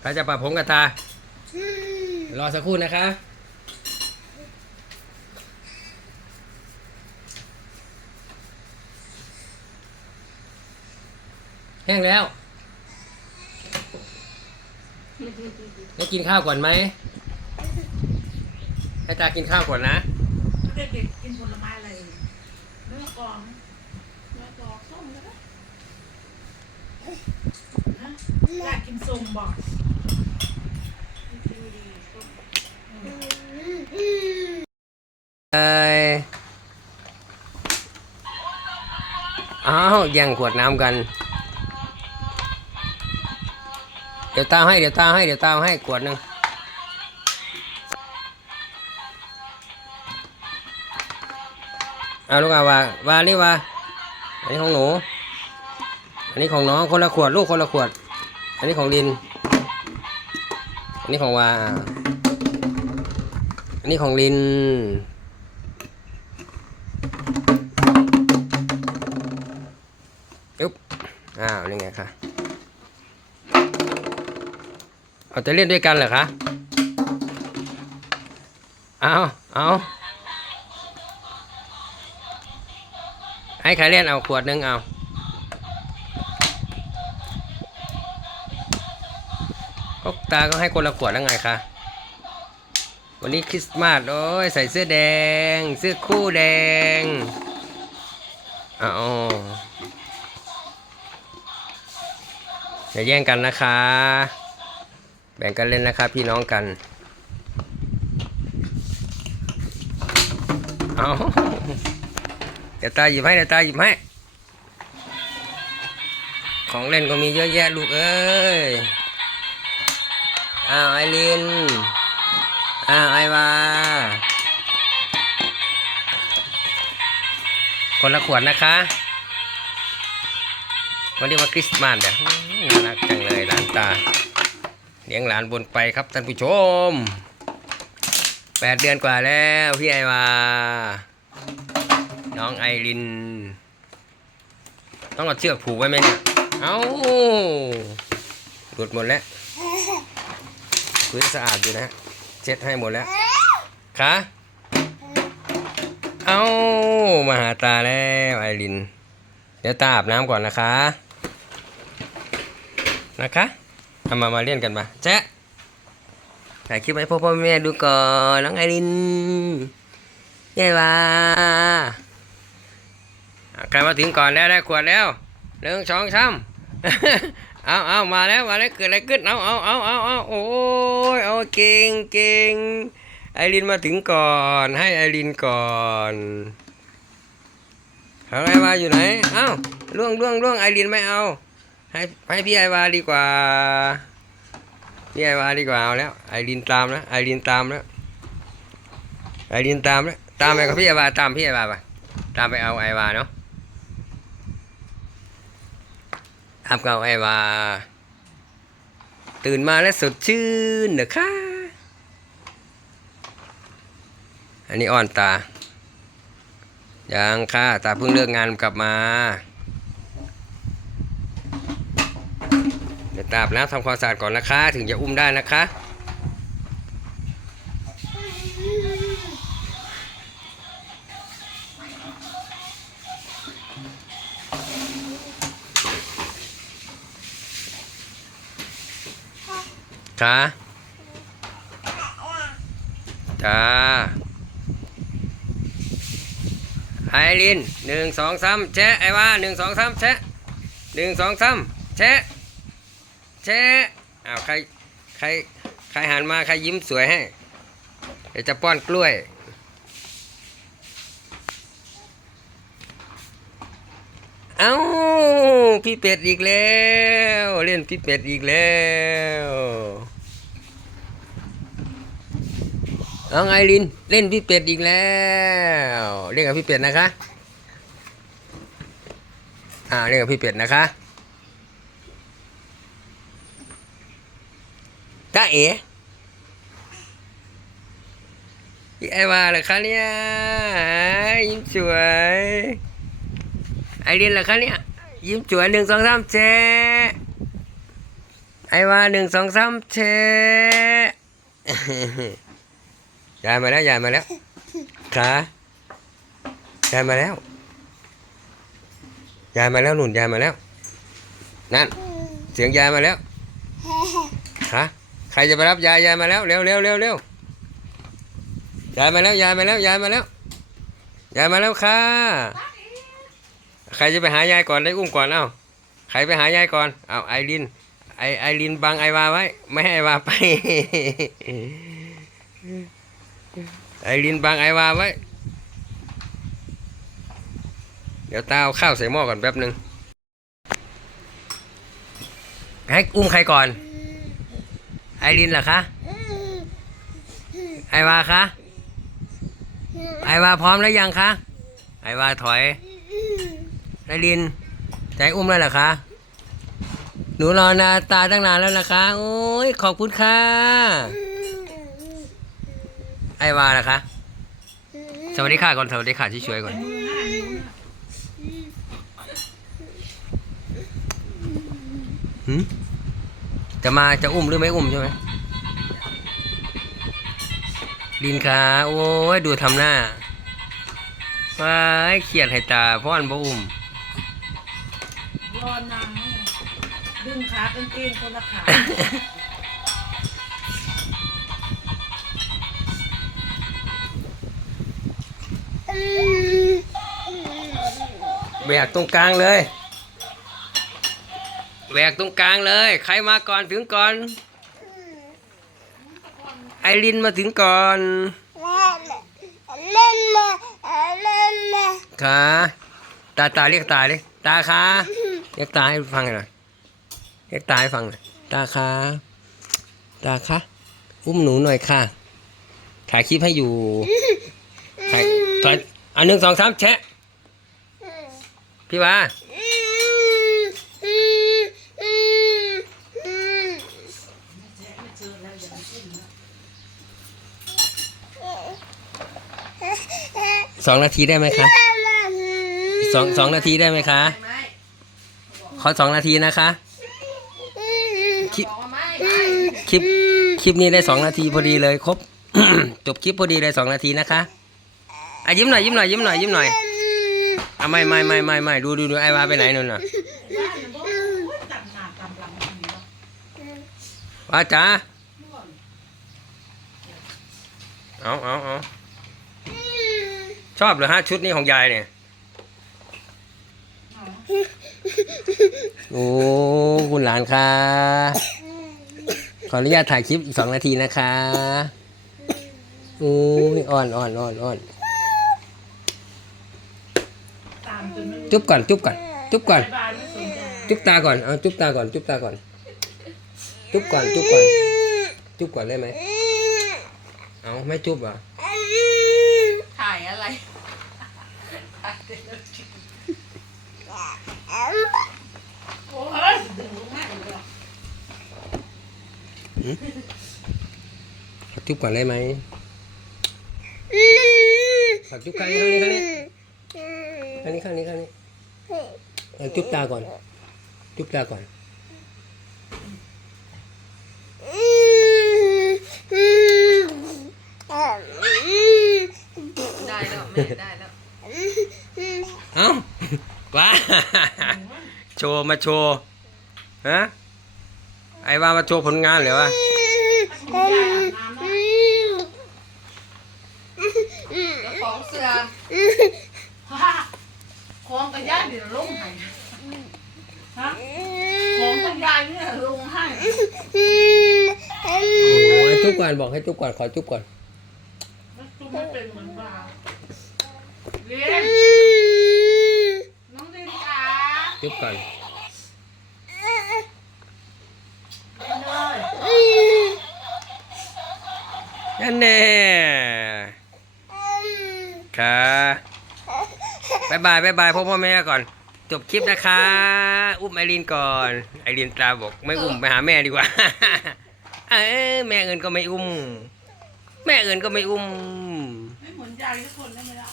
ใครจะปะผมกับตา รอสักครู่นะคะ แห้งแล้วได้วกินข้าวก่อนไหม ให้ตากินข้าวก่อนนะ เด็กๆกินผลไม้อะไรเนื้อกรองเนื้อกรองส้มแล้วนะ อยากกินส้มบอกเอ้ยอ้าวแย่งขวดน้ำกัน เดี๋ยวตาให้ เดี๋ยวตาให้ เดี๋ยวตาให้ขวดหนึ่งเอาลูกอาวาวานี่วาอันนี้ของหนู อันนี้ของน้องคนละขวดลูกคนละขวด อันนี้ของดิน อันนี้ของวา อันนี้ของลินอุ๊บ อ้าวนี่ไงคะเอาจะเล่นด้วยกันเหรอคะ เอาเอาให้ใครเล่นเอาขวดหนึงเอา ก็ตาก็ให้คนละขวดแล้วไงคะ วันนี้คริสต์มาสโอ้ยใส่เสื้อแดง เสื้อคู่แดงเอาอย่าแย่งกันนะคะ แบ่งกันเล่นนะคะพี่น้องกันเอาเดี๋ยวตาหยิบให้เดี๋ยวตาหยิบให้ ของเล่นก็มีเยอะแยะลูกเอ้ย อ้าวไอริน อ้าวไอวา คนละขวดนะคะ วันนี้วันคริสต์มาสเนี่ยน่ารักจังเลยหลานตา เลี้ยงหลานบนไปครับท่านผู้ชมแปดเดือนกว่าแล้วพี่ไอวา น้องไอริน ต้องเอาเชือกผูกไว้ไหมเนี่ย เอ้าหลุดหมดแล้ว พื้นสะอาดอยู่นะฮะเช็ดให้หมดแล้วคะเอามาหาตาแล้วไอริน เดี๋ยวตาอาบน้ำก่อนนะคะ นะคะทำมามาเล่นกันมาแจ๊ะถ่ายคลิปให้พ่อพ่อแม่ดูก่อนน้องไอรินยายวาอะใครมาถึงก่อนแล้วได้ขวดแล้วหนึ่งสองสาม เอาเอามาแล้วมาแล้วเกิดอะไรขึ้นเอาเอาเอาเอาเอาโอ้ยเอาเก่งเก่งไอรินมาถึงก่อน ให้ไอรินก่อนอะไรมาอยู่ไหนเอ้าล่วงล่วงล่วงไอรินไม่เอา ให้ให้พี่ไอวาดีกว่าพี่ไอวาดีกว่าเอาแล้วไอรินตามแล้วไอรินตามแล้วไอรินตามแล้วตามไปกับพี่ไอวาตามพี่ไอวาไปตามไปเอาไอวาเนาะ ทำกับไอ้ว่า ตื่นมาแล้วสดชื่นนะคะ อันนี้อ่อนตา ยังค่ะ ตาเพิ่งเลิกงานกลับมา เดี๋ยวตาบน้ำทำความสะอาดก่อนนะคะ ถึงจะอุ้มได้นะคะ คะจ้าไอรินหนึ่งสองสามแชะไอว่าหนึ่งสองสามแชะหนึ่งสองสามแชะแชะอ้าวใครใครใครหันมาใครยิ้มสวยให้เดี๋ยวจะป้อนกล้วยเอ้าพี่เป็ดอีกแล้ว เล่นพี่เป็ดอีกแล้ว เอาไงลินเล่นพี่เป็ดอีกแล้วเล่นกับพี่เป็ดนะคะอ่าเล่นกับพี่เป็ดนะคะตาเอ๋พี่ไอวาเหรอคะเนี่ยยิ้มสวยไอรินเหรอคะเนี่ยยิ้มสวยหนึ่งสองสามแชไอวาหนึ่งสองสามเช ยายมาแล้วยายมาแล้วขายายมาแล้วยายมาแล้วหนุนยายมาแล้ว นั่น เสียงยายมาแล้วขาใครจะไปรับยายยายมาแล้วเร็วเร็วเร็วเร็วยายมาแล้วยายมาแล้วยายมาแล้วยายมาแล้วค่ะ ใครจะไปหายายก่อนได้อุ้มก่อนเอ้าใครไปหายายก่อนเอาไอรินไอไอรินบังไอวาไว้ ไม่ให้ไอวาไป ไอรินบังไอวาไว้ เดี๋ยวตาเอาข้าวใส่หม้อก่อนแป๊บหนึ่งให้อุ้มใครก่อน ไอรินเหรอคะ ไอวาคะ ไอวาพร้อมแล้วยังคะ ไอวาถอย ไอรินใจอุ้มแล้วเหรอคะ หนูรอนาตาตั้งนานแล้วนะคะ โอ้ยขอบคุณค่ะ ไอวาล่ะคะ สวัสดีค่ะก่อนสวัสดีค่ะที่ช่วยก่อนมือห้านิ้วน่ะหืมจะมาจะอุ้มหรือไม่อุ้มใช่ไหมดินขาโอ้ยดูทำหน้าว้ายเขียดให้ตาพ่อนบ่อุ้มรอนางนี่ดึงขากางเกงคนละขา แหวกตรงกลางเลยแหวกตรงกลางเลย ใครมาก่อนถึงก่อน ไอรินมาถึงก่อนขาตาตาเรียกตาดิตาขาเรียกตาให้ฟังหน่อยเรียกตาให้ฟังหน่อยตาขาตาขาอุ้มหนูหน่อยค่ะ ถ่ายคลิปให้อยู่ถ่าย อันหนึ่งสองสามแชะ พี่ว่าสองนาทีได้ไหมคะสองสองนาทีได้ไหมคะ ขอสองนาทีนะคะ คลิป คลิป คลิปนี้ได้สองนาทีพอดีเลยครบ จบคลิปพอดีเลยสองนาทีนะคะ อะยิ้มหน่อยยิ้มหน่อยยิ้มหน่อยยิ้มหน่อยอะไม่ไม่ไม่ไม่ไม่ดูดูดูไอ้วาไปไหนนู่นน่ะย่านมันบอกโอ้ยตัดหน้าตัดหลังอย่างนี้วะว่าจ๋าเอาเอาเอาชอบเหรอฮะชุดนี้ของยายเนี่ยโอ้คุณหลานค่ะ ขออนุญาตถ่ายคลิปอีกสองนาทีนะคะโอ้ยอ่อนอ่อนอ่อนอ่อน ตาม จนไม่รู้จุ๊บก่อนจุ๊บก่อนจุ๊บก่อนบายไม่สนใจจุ๊บตาก่อนเอาจุ๊บตาก่อนจุ๊บตาก่อนจุ๊บก่อนจุ๊บก่อนจุ๊บก่อนได้ไหมเอาไม่จุ๊บเหรอะถ่ายอะไรโอ้ยดึงลงมาอีกแล้วขอจุ๊บก่อนได้ไหมขอจุ๊บข้างนี้ข้างนี้ข้างนี้ ข้างนี้ข้างนี้ข้างนี้เอาจุ๊บตาก่อน จุ๊บตาก่อนได้แล้วแม่ได้แล้วเอ้าว้าโชว์มาโชว์ฮะไอ้ว่ามาโชว์ผลงานเหรอวะคุณยายอาบน้ำแล้วของเสือฮ่า ของกระยายเดี๋ยวลงให้ฮะของกระยายเนี่ยลงให้โอ้ยจุ๊บก่อนบอกให้จุ๊บก่อนขอจุ๊บก่อนมันตุ้มไม่เป็นเหมือนปลาเรียนน้องดินจ๋าจุ๊บก่อนเลยนั่นแน่ค่ะ บายบายบายบายพ่อพ่อแม่ก่อน จบคลิปนะคะ อุ้มไอรีนก่อน ไอรีนตาบอกไม่อุ้มไปหาแม่ดีกว่า เออแม่เอินก็ไม่อุ้ม แม่เอินก็ไม่อุ้ม ไม่เหมือนยายทุกคนได้ไหมล่ะ